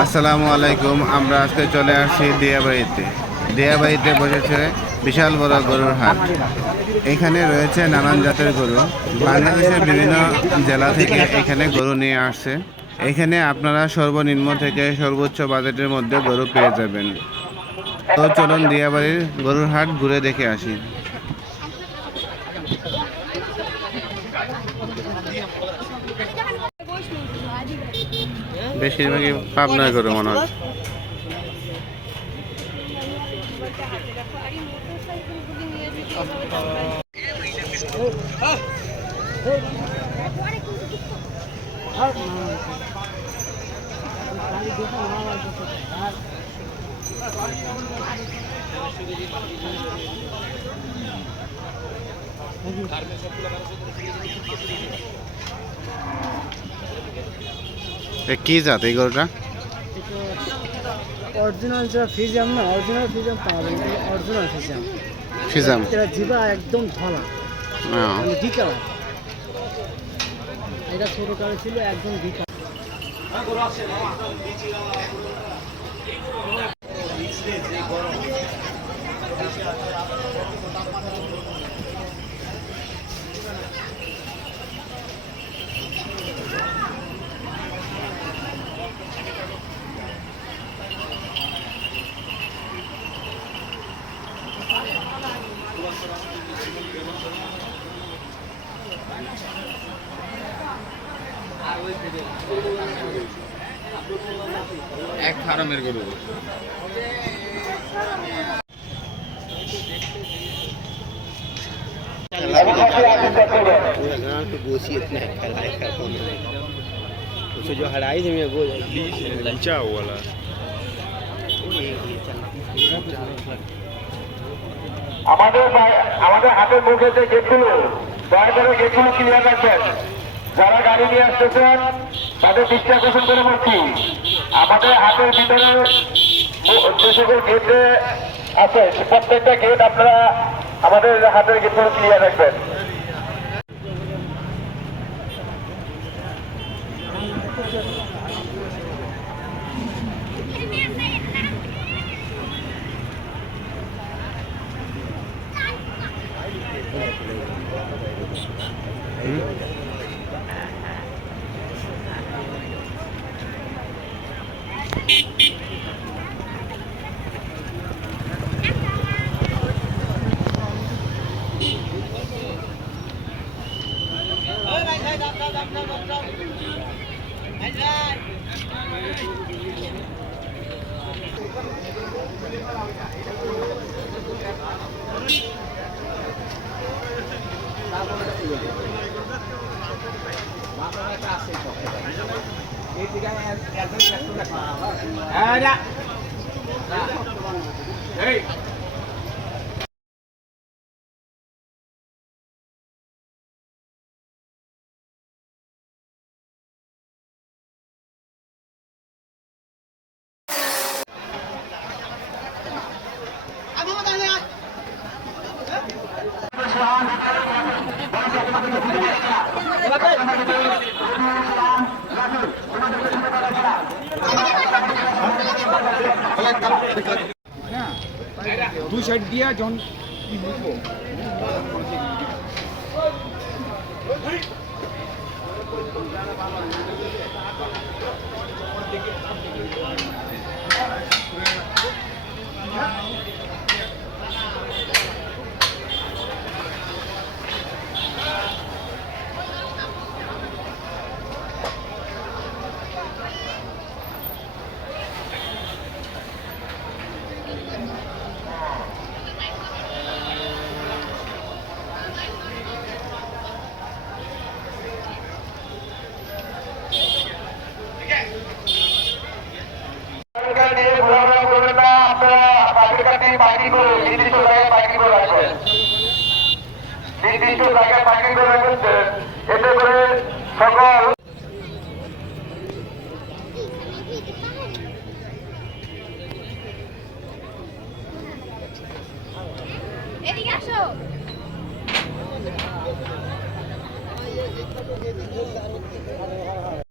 আসসালামু আলাইকুম। আমরা আজকে চলে আসছি দিয়াবাড়িতে বসেছে বিশাল বড় গরুর হাট। এখানে রয়েছে নানান জাতের গরু। বাংলাদেশের বিভিন্ন জেলা থেকে এখানে গরু নিয়ে আসছে। এখানে আপনারা সর্বনিম্ন থেকে সর্বোচ্চ বাজেটের মধ্যে গরু পেয়ে যাবেন। তো চলুন দিয়াবাড়ির গরুর হাট ঘুরে দেখে আসি। বেশিরভাগই পাবনার গরু মনে হচ্ছে। কি জাত এই গরুটা? অরিজিনাল যা ফিজাম না, অরিজিনাল ফিজাম পাবেন, অরিজিনাল ফিজাম এটা জিবা একদম ধলা, মানে ডি কালার। এটা ছোট কালার ছিল, একদম ডি কালার। এক ফার্মের গরু। जो हड़ाई थी मैं वो नीचा वाला আমাদের হাতের মুখে যে গেটগুলো, দয়া করে গেটগুলো ক্লিয়ার রাখবেন। যারা গাড়ি নিয়ে আসতেছেন তাদের দৃষ্টি আকর্ষণ করে বলছি, আমাদের হাতের ভিতরে যে সকল গেটে আছে প্রত্যেকটা গেট আপনারা আমাদের হাতের গেটগুলো ক্লিয়ার রাখবেন। দুই সাইড দিয়া যখন নির্দিষ্ট জায়গায় পার্কিং করে রাখবেন, এতে করে সকল